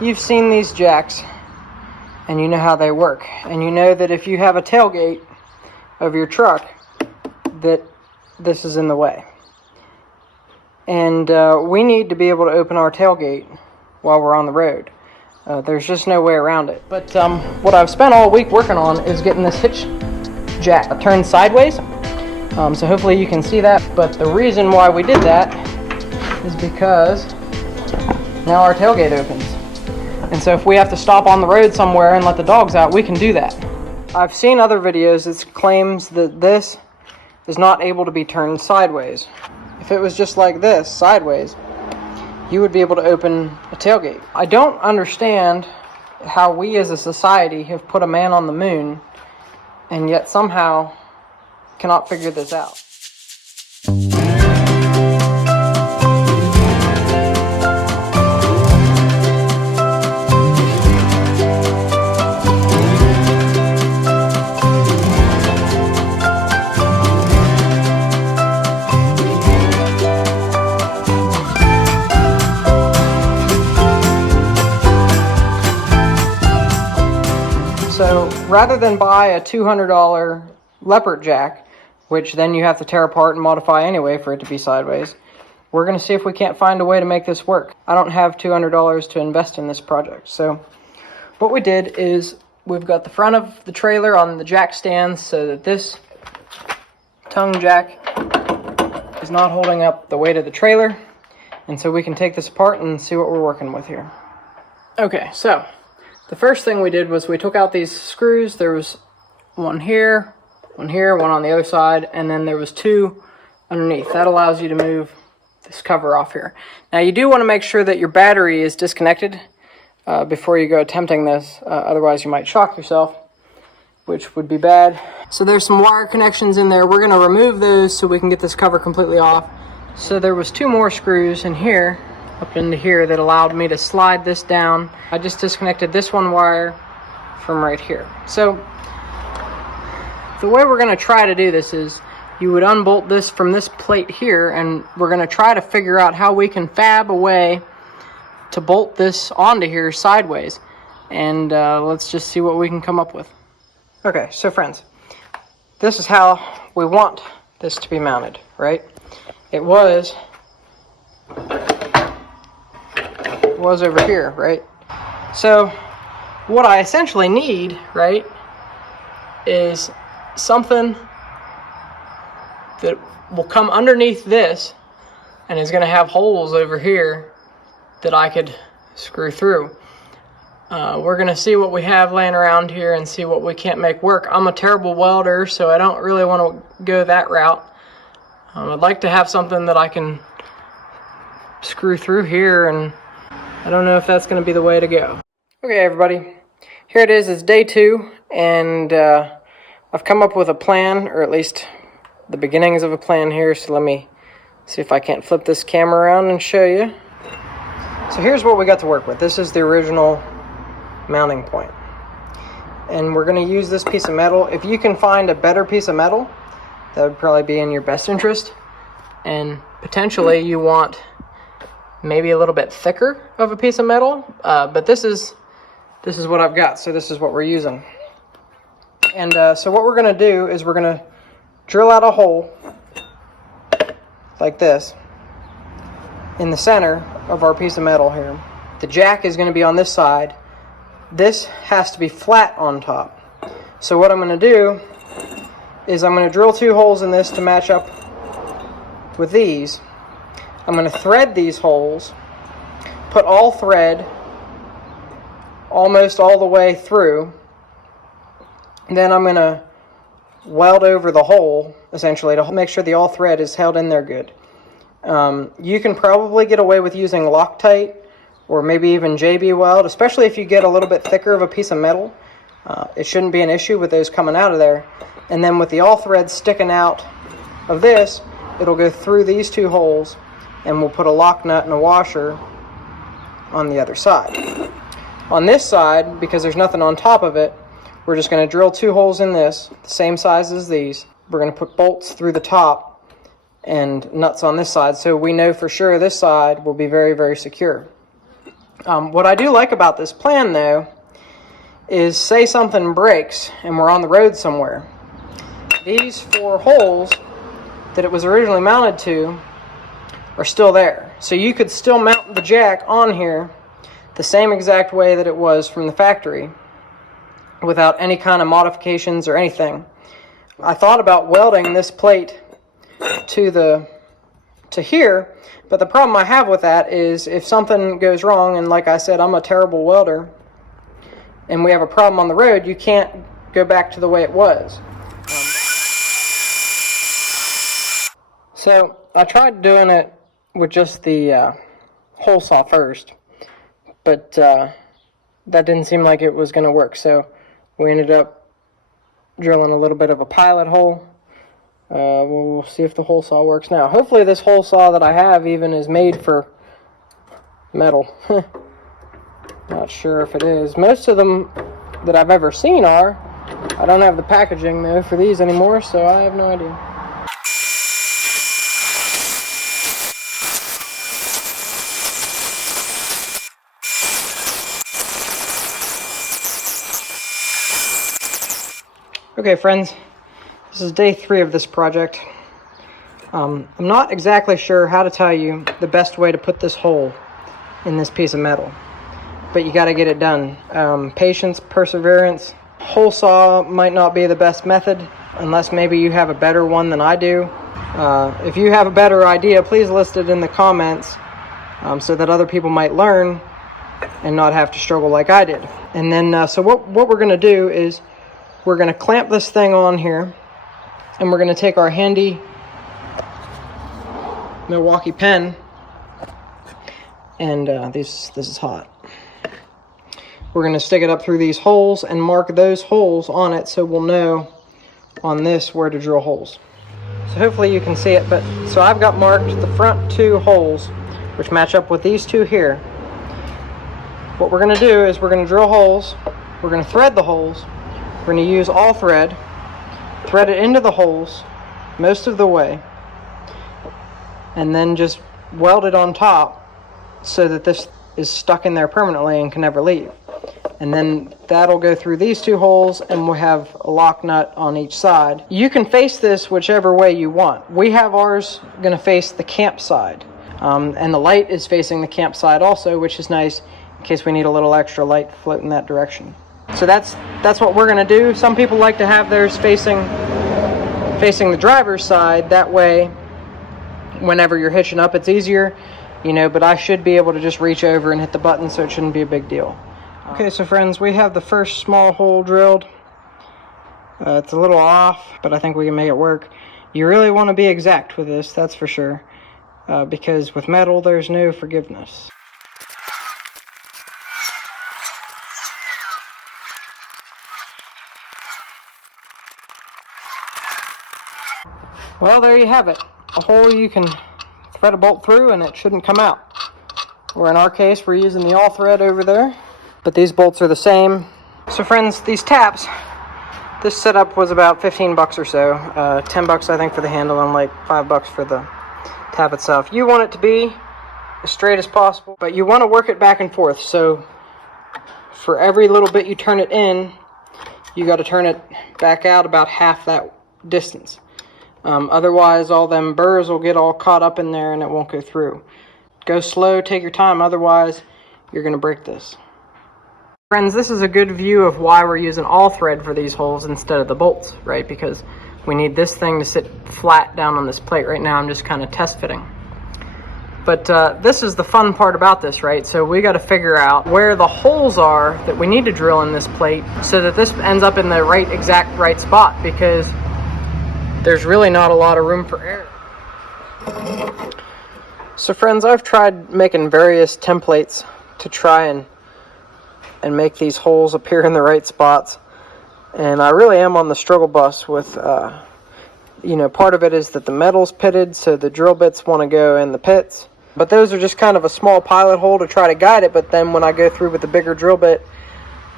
You've seen these jacks, and you know how they work. And you know that if you have a tailgate of your truck, that this is in the way. And we need to be able to open our tailgate while we're on the road. There's just no way around it. But what I've spent all week working on is getting this hitch jack turned sideways. So hopefully you can see that. But the reason why we did that is because now our tailgate opens. And so if we have to stop on the road somewhere and let the dogs out, we can do that. I've seen other videos that claims that this is not able to be turned sideways. If it was just like this, sideways, you would be able to open a tailgate. I don't understand how we as a society have put a man on the moon and yet somehow cannot figure this out. So rather than buy a $200 leopard jack, which then you have to tear apart and modify anyway for it to be sideways, we're going to see if we can't find a way to make this work. I don't have $200 to invest in this project. So what we did is we've got the front of the trailer on the jack stands so that this tongue jack is not holding up the weight of the trailer. And so we can take this apart and see what we're working with here. Okay, so the first thing we did was we took out these screws. There was one here, one on the other side, and then there was two underneath. That allows you to move this cover off here. Now you do want to make sure that your battery is disconnected before you go attempting this. Otherwise you might shock yourself, which would be bad. So there's some wire connections in there. We're going to remove those so we can get this cover completely off. So there was two more screws in here, up into here, that allowed me to slide this down. I just disconnected this one wire from right here. So the way we're going to try to do this is you would unbolt this from this plate here, and we're going to try to figure out how we can fab a way to bolt this onto here sideways. And let's just see what we can come up with. Okay, so friends, this is how we want this to be mounted, right? It was over here, right? So what I essentially need, right, is something that will come underneath this and is going to have holes over here that I could screw through. We're going to see what we have laying around here and see what we can't make work. I'm a terrible welder, so I don't really want to go that route. I'd like to have something that I can screw through here, and I don't know if that's going to be the way to go. Okay, everybody, here it is. It's day 2, and I've come up with a plan, or at least the beginnings of a plan here. So let me see if I can't flip this camera around and show you. So here's what we got to work with. This is the original mounting point, and we're going to use this piece of metal. If you can find a better piece of metal, that would probably be in your best interest. And potentially you want maybe a little bit thicker of a piece of metal, but this is what I've got, so this is what we're using. And so what we're going to do is we're going to drill out a hole like this in the center of our piece of metal here. The jack is going to be on this side. This has to be flat on top. So what I'm going to do is I'm going to drill 2 holes in this to match up with these. I'm going to thread these holes, put all thread almost all the way through. Then I'm going to weld over the hole, essentially, to make sure the all thread is held in there good. You can probably get away with using Loctite or maybe even JB Weld, especially if you get a little bit thicker of a piece of metal. It shouldn't be an issue with those coming out of there. And then with the all thread sticking out of this, it'll go through these 2 holes, and we'll put a lock nut and a washer on the other side. On this side, because there's nothing on top of it, we're just going to drill 2 holes in this, the same size as these. We're going to put bolts through the top and nuts on this side, so we know for sure this side will be very, very secure. What I do like about this plan, though, is say something breaks and we're on the road somewhere. These 4 holes that it was originally mounted to are still there. So you could still mount the jack on here the same exact way that it was from the factory without any kind of modifications or anything. I thought about welding this plate to here, but the problem I have with that is if something goes wrong, and like I said, I'm a terrible welder, and we have a problem on the road, you can't go back to the way it was. So I tried doing it with just the hole saw first, but that didn't seem like it was going to work, so we ended up drilling a little bit of a pilot hole. We'll see if the hole saw works now. Hopefully this hole saw that I have even is made for metal. Not sure if it is. Most of them that I've ever seen are. I don't have the packaging though for these anymore, so I have no idea. Okay, friends, this is day 3 of this project. I'm not exactly sure how to tell you the best way to put this hole in this piece of metal, but you got to get it done. Patience, perseverance. Hole saw might not be the best method unless maybe you have a better one than I do. If you have a better idea, please list it in the comments so that other people might learn and not have to struggle like I did. And then, so what we're going to do is we're going to clamp this thing on here, and we're going to take our handy Milwaukee pen, and this is hot. We're going to stick it up through these holes and mark those holes on it so we'll know on this where to drill holes. So hopefully you can see it, but so I've got marked the front 2 holes which match up with these 2 here. What we're going to do is we're going to drill holes, we're going to thread the holes, we're going to use all thread it into the holes most of the way, and then just weld it on top so that this is stuck in there permanently and can never leave. And then that'll go through these 2 holes, and we'll have a lock nut on each side. You can face this whichever way you want. We have ours going to face the camp side, and the light is facing the camp side also, which is nice in case we need a little extra light float in that direction. So that's what we're going to do. Some people like to have theirs facing the driver's side. That way, whenever you're hitching up, it's easier, you know, but I should be able to just reach over and hit the button, so it shouldn't be a big deal. Okay, so friends, we have the first small hole drilled. It's a little off, but I think we can make it work. You really want to be exact with this, that's for sure, because with metal, there's no forgiveness. Well, there you have it. A hole you can thread a bolt through and it shouldn't come out. Or in our case, we're using the all thread over there, but these bolts are the same. So friends, these taps, this setup was about 15 bucks or so. 10 bucks I think for the handle, and like 5 bucks for the tap itself. You want it to be as straight as possible, but you want to work it back and forth. So for every little bit you turn it in, you got to turn it back out about half that distance. Otherwise, all them burrs will get all caught up in there and it won't go through. Go slow, take your time, otherwise you're going to break this. Friends, this is a good view of why we're using all thread for these holes instead of the bolts, right? Because we need this thing to sit flat down on this plate. Right now I'm just kind of test fitting. But this is the fun part about this, right? So we got to figure out where the holes are that we need to drill in this plate so that this ends up in the exact right spot, because there's really not a lot of room for error. So friends, I've tried making various templates to try and make these holes appear in the right spots, and I really am on the struggle bus with you know, part of it is that the metal's pitted, so the drill bits want to go in the pits, but those are just kind of a small pilot hole to try to guide it. But then when I go through with the bigger drill bit,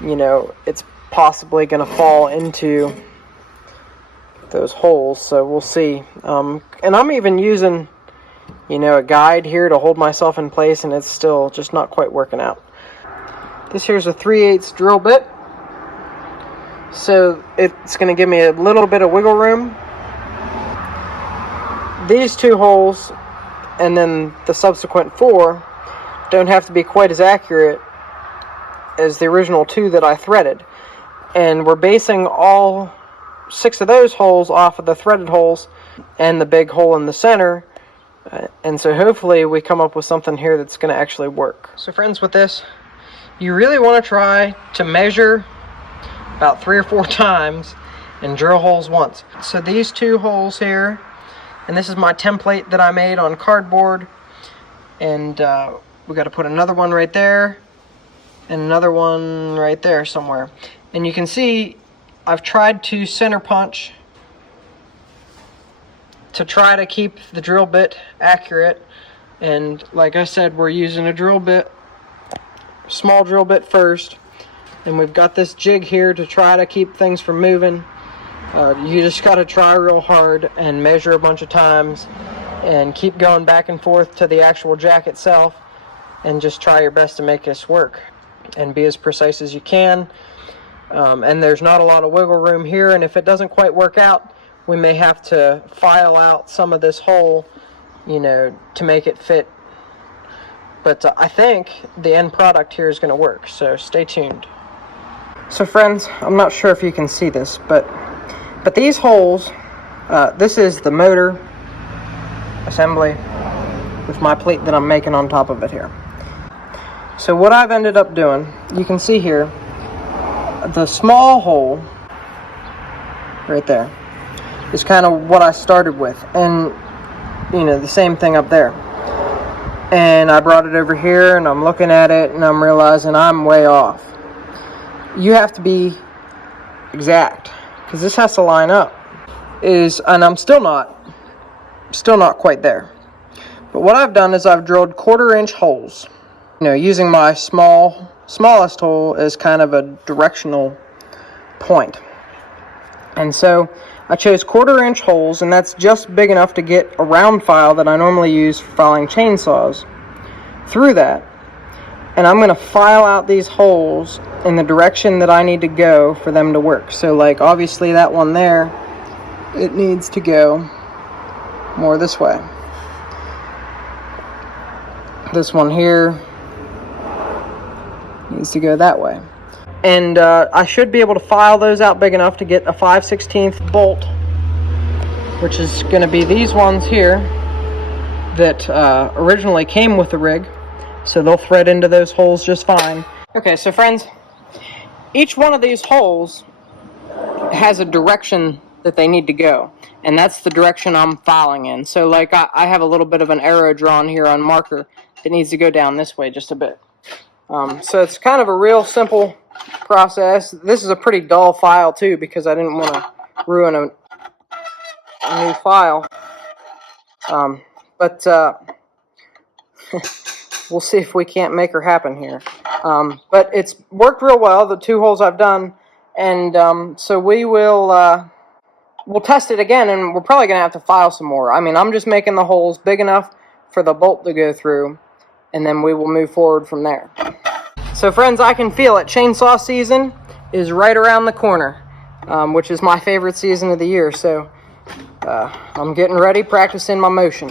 you know, it's possibly going to fall into those holes, so we'll see. And I'm even using, you know, a guide here to hold myself in place, and it's still just not quite working out. This here's a 3/8 drill bit, so it's going to give me a little bit of wiggle room. These 2 holes and then the subsequent 4 don't have to be quite as accurate as the original 2 that I threaded, and we're basing all 6 of those holes off of the threaded holes and the big hole in the center, and so hopefully we come up with something here that's going to actually work. So friends, with this, you really want to try to measure about 3 or 4 times and drill holes once. So these 2 holes here, and this is my template that I made on cardboard, and we got to put another one right there and another one right there somewhere. And you can see I've tried to center punch to try to keep the drill bit accurate, and like I said, we're using a drill bit, small drill bit first, and we've got this jig here to try to keep things from moving. You just got to try real hard and measure a bunch of times and keep going back and forth to the actual jack itself, and just try your best to make this work and be as precise as you can. And there's not a lot of wiggle room here, and if it doesn't quite work out, we may have to file out some of this hole, to make it fit. But I think the end product here is going to work, so stay tuned. So friends, I'm not sure if you can see this, but these holes, this is the motor assembly with my plate that I'm making on top of it here. So what I've ended up doing, you can see here, the small hole right there is kind of what I started with, and the same thing up there. And I brought it over here and I'm looking at it and I'm realizing I'm way off. You have to be exact, because this has to line up. And I'm still not quite there. But what I've done is I've drilled 1/4-inch holes, using my smallest hole as kind of a directional point. And so I chose 1/4-inch holes, and that's just big enough to get a round file that I normally use for filing chainsaws through that. And I'm going to file out these holes in the direction that I need to go for them to work. So like obviously that one there, it needs to go more this way. This one here needs to go that way. And I should be able to file those out big enough to get a 5/16 bolt, which is going to be these ones here that originally came with the rig. So they'll thread into those holes just fine. Okay, so friends, each one of these holes has a direction that they need to go, and that's the direction I'm filing in. So like I have a little bit of an arrow drawn here on marker that needs to go down this way just a bit. So it's kind of a real simple process. This is a pretty dull file too, because I didn't want to ruin a new file. But we'll see if we can't make her happen here. But it's worked real well, the 2 holes I've done, and so we'll test it again, and we're probably going to have to file some more. I mean, I'm just making the holes big enough for the bolt to go through, and then we will move forward from there. So friends, I can feel it. Chainsaw season is right around the corner, which is my favorite season of the year. So I'm getting ready, practicing my motion.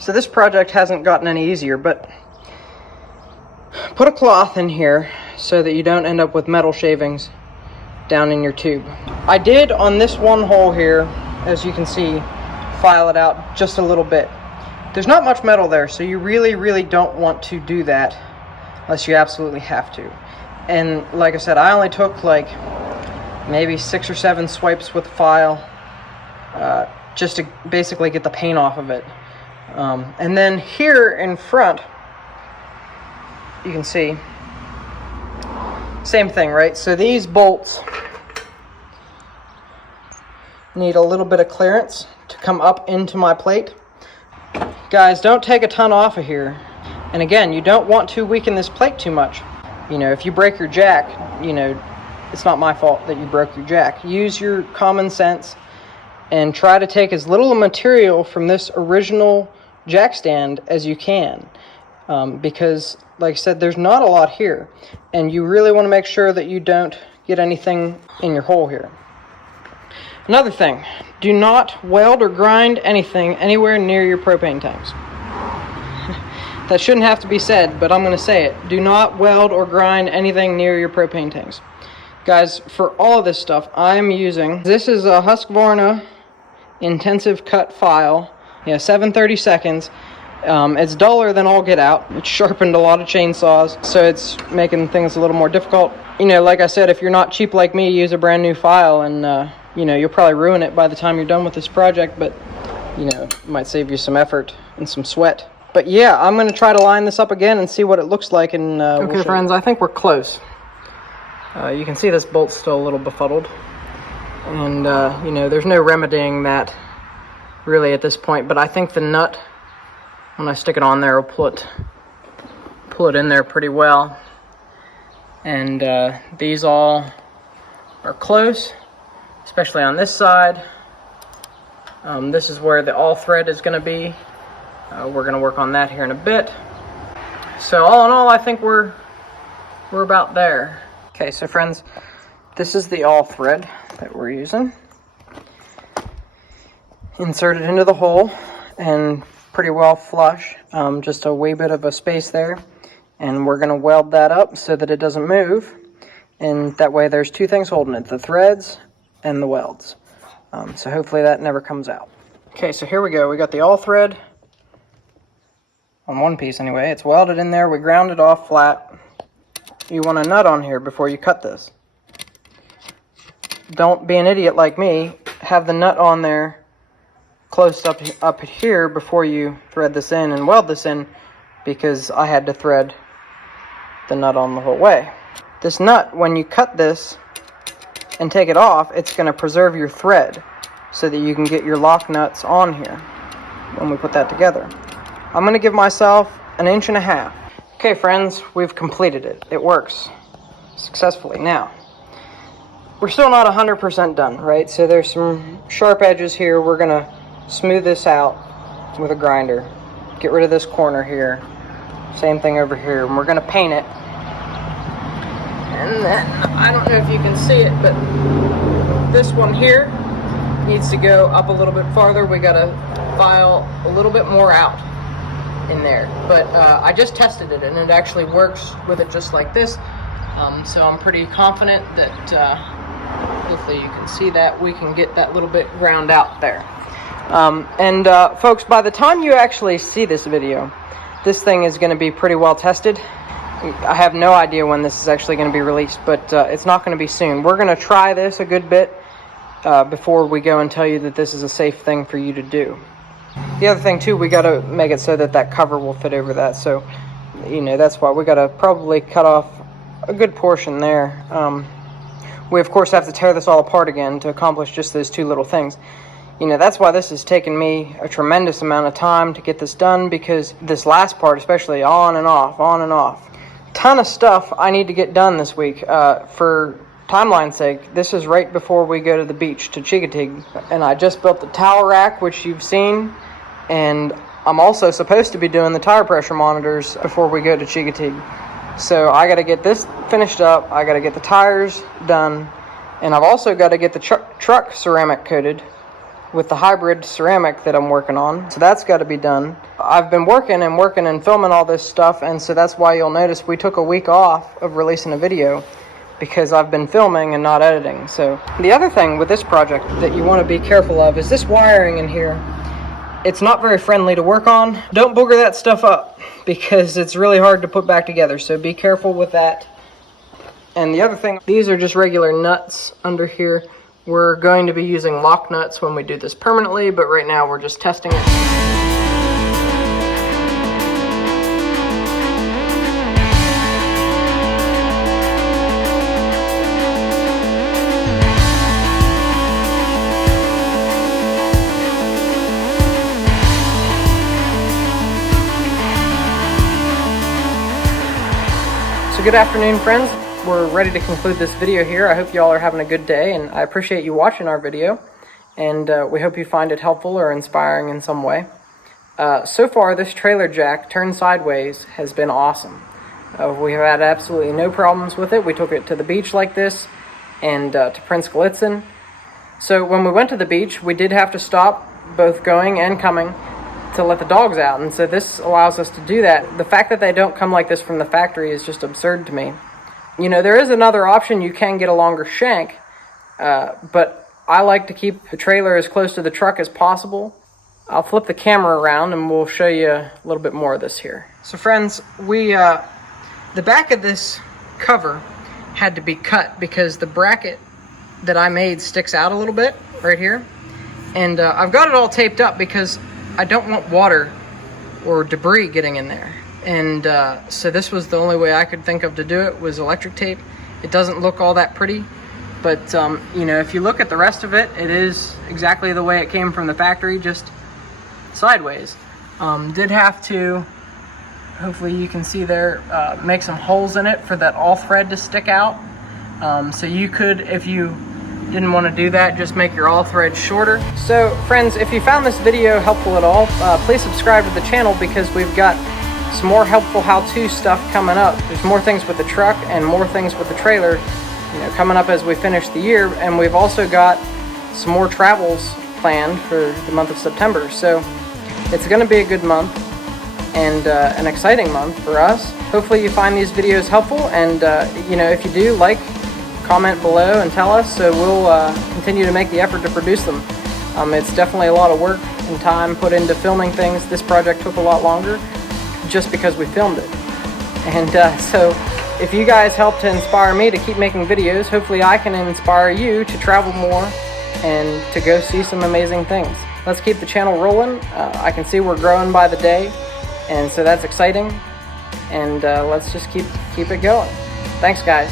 So this project hasn't gotten any easier, but put a cloth in here so that you don't end up with metal shavings down in your tube. I did on this one hole here, as you can see, file it out just a little bit. There's not much metal there, so you really don't want to do that unless you absolutely have to. And like I said, I only took like maybe 6 or 7 swipes with the file just to basically get the paint off of it. And then here in front, you can see, same thing, right? So these bolts need a little bit of clearance to come up into my plate. Guys, don't take a ton off of here. And again, you don't want to weaken this plate too much. If you break your jack, it's not my fault that you broke your jack. Use your common sense and try to take as little material from this original jack stand as you can, because like I said, there's not a lot here, and you really want to make sure that you don't get anything in your hole here. Another thing, do not weld or grind anything anywhere near your propane tanks. That shouldn't have to be said, but I'm going to say it. Do not weld or grind anything near your propane tanks. Guys, for all of this stuff, I'm using, this is a Husqvarna intensive cut file. Yeah, 7/30 seconds. It's duller than all get out. It's sharpened a lot of chainsaws, so it's making things a little more difficult. You know, like I said, if you're not cheap like me, use a brand new file, and you know, you'll probably ruin it by the time you're done with this project, but you know, it might save you some effort and some sweat. But yeah, I'm going to try to line this up again and see what it looks like. And okay, friends, I think we're close. You can see this bolt's still a little befuddled. And, you know, there's no remedying that really at this point. But I think the nut, when I stick it on there, will pull it in there pretty well. And these all are close, especially on this side. This is where the all thread is going to be. We're going to work on that here in a bit. So all in all, I think we're about there. Okay, so friends, this is the all thread that we're using. Insert it into the hole and pretty well flush. Just a wee bit of a space there. And we're going to weld that up so that it doesn't move. And that way there's two things holding it, the threads and the welds. So hopefully that never comes out. Okay, so here we go. We got the all thread. On one piece anyway, it's welded in there, we ground it off flat. You want a nut on here before you cut this. Don't be an idiot like me, have the nut on there close up here before you thread this in and weld this in, because I had to thread the nut on the whole way. This nut, when you cut this and take it off, it's going to preserve your thread so that you can get your lock nuts on here when we put that together. I'm going to give myself 1.5 inches. Okay, friends, we've completed it. It works successfully. Now, we're still not 100% done, right? So there's some sharp edges here. We're going to smooth this out with a grinder. Get rid of this corner here. Same thing over here. And we're going to paint it. And then, I don't know if you can see it, but this one here needs to go up a little bit farther. We got to file a little bit more out in there, but I just tested it and it actually works with it just like this, so I'm pretty confident that hopefully you can see that we can get that little bit ground out there. Folks, by the time you actually see this video, this thing is going to be pretty well tested. I have no idea when this is actually going to be released, but it's not going to be soon. We're going to try this a good bit before we go and tell you that this is a safe thing for you to do. The other thing too, we got to make it so that that cover will fit over that. So, you know, that's why we got to probably cut off a good portion there. We of course have to tear this all apart again to accomplish just those two little things. You know, that's why this has taken me a tremendous amount of time to get this done, because this last part, especially on and off. Ton of stuff I need to get done this week. For timeline's sake, this is right before we go to the beach to Chigatig, and I just built the towel rack, which you've seen, and I'm also supposed to be doing the tire pressure monitors before we go to Chigatig. So I got to get this finished up, I got to get the tires done, and I've also got to get the truck ceramic coated with the hybrid ceramic that I'm working on. So that's got to be done. I've been working and filming all this stuff, and so that's why you'll notice we took a week off of releasing a video, because I've been filming and not editing. So the other thing with this project that you want to be careful of is this wiring in here. It's not very friendly to work on. Don't booger that stuff up, because it's really hard to put back together, so be careful with that. And the other thing, these are just regular nuts under here. We're going to be using lock nuts when we do this permanently, but right now we're just testing it. So good afternoon, friends. We're ready to conclude this video here. I hope you all are having a good day, and I appreciate you watching our video, and we hope you find it helpful or inspiring in some way. So far, this trailer jack turned sideways has been awesome. We have had absolutely no problems with it. We took it to the beach like this, and to Prince Gallitzin. So when we went to the beach, we did have to stop both going and coming to let the dogs out, and so this allows us to do that. The fact that they don't come like this from the factory is just absurd to me. You know, there is another option. You can get a longer shank, but I like to keep the trailer as close to the truck as possible. I'll flip the camera around and we'll show you a little bit more of this here. So friends, the back of this cover had to be cut because the bracket that I made sticks out a little bit right here. And I've got it all taped up because I don't want water or debris getting in there. And so this was the only way I could think of to do it, was electric tape. It doesn't look all that pretty, but you know, if you look at the rest of it, it is exactly the way it came from the factory, just sideways. Did have to, hopefully you can see there, make some holes in it for that all thread to stick out. So you could, if you didn't want to do that, just make your all thread shorter. So friends, if you found this video helpful at all, please subscribe to the channel because we've got some more helpful how-to stuff coming up. There's more things with the truck and more things with the trailer, you know, coming up as we finish the year. And we've also got some more travels planned for the month of September. So it's going to be a good month and an exciting month for us. Hopefully you find these videos helpful, and you know, if you do, like, comment below and tell us, so we'll continue to make the effort to produce them. It's definitely a lot of work and time put into filming things. This project took a lot longer just because we filmed it. And so if you guys help to inspire me to keep making videos, hopefully I can inspire you to travel more and to go see some amazing things. Let's keep the channel rolling. I can see we're growing by the day, and so that's exciting. And let's just keep it going. Thanks, guys.